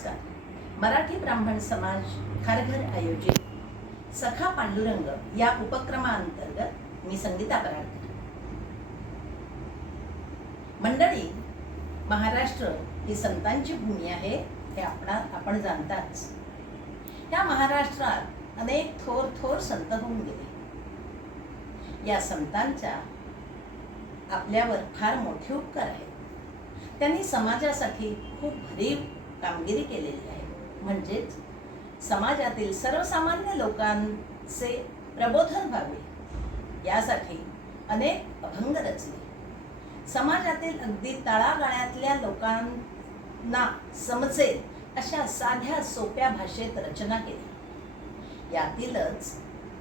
नमस्कार. मराठी ब्राह्मण समाज खारघर आयोजित सखा पांडुरंग या उपक्रमाअंतर्गत मी संगीता पराडकर. मंडळी महाराष्ट्र ही संतांची भूमी आहे हे आपण आपण जाणताच. त्या महाराष्ट्रात अनेक थोर थोर संत होऊन गेले. या संतांचा आपल्यावर फार मोठे उपकार आहेत. त्यांनी समाजासाठी खूप भरीव कामगिरी केलेली आहे. म्हणजेच समाजातील सर्वसामान्य लोकांचे प्रबोधन व्हावे. यासाठी अनेक अभंग रचले. समाजातील अगदी तळागाळ्यातल्या लोकांना समजेल अशा साध्या सोप्या भाषेत रचना केली. यातीलच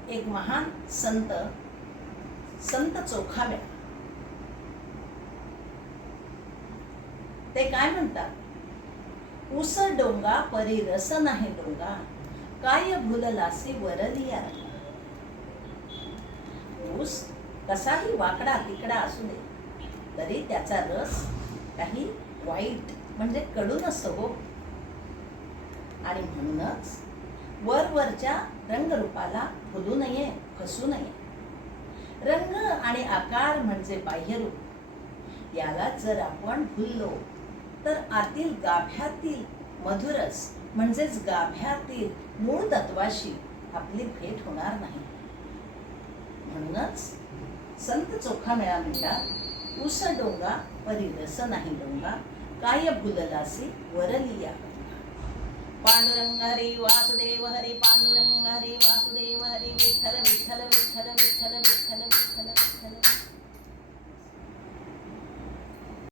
एक महान संत संत चोखाव्या. ते काय म्हणतात? उस डोंगा परी रस नाही डोंगा. काय भुललासी वरलिया? ऊस कसाही वाकडा तिकडा असू दे तरी त्याचा रस काही वाईट म्हणजे कडून असतो हो. आणि म्हणूनच वरवरच्या रंगरूपाला भुलू नये फसू नये. रंग आणि आकार म्हणजे बाह्यरूप याला जर आपण भुललो तर आतील गाभ्यातील मधुरस म्हणजेच गाभ्यातील मूळ तत्वाशी आपली भेट होणार नाही. म्हणूनच संत चोखा मेळा म्हणतात उस डोंगा परी रस नाही डोंगा काय भुललासी वरलिया. पांडुरंग पांडुरंग हरी वासुदेव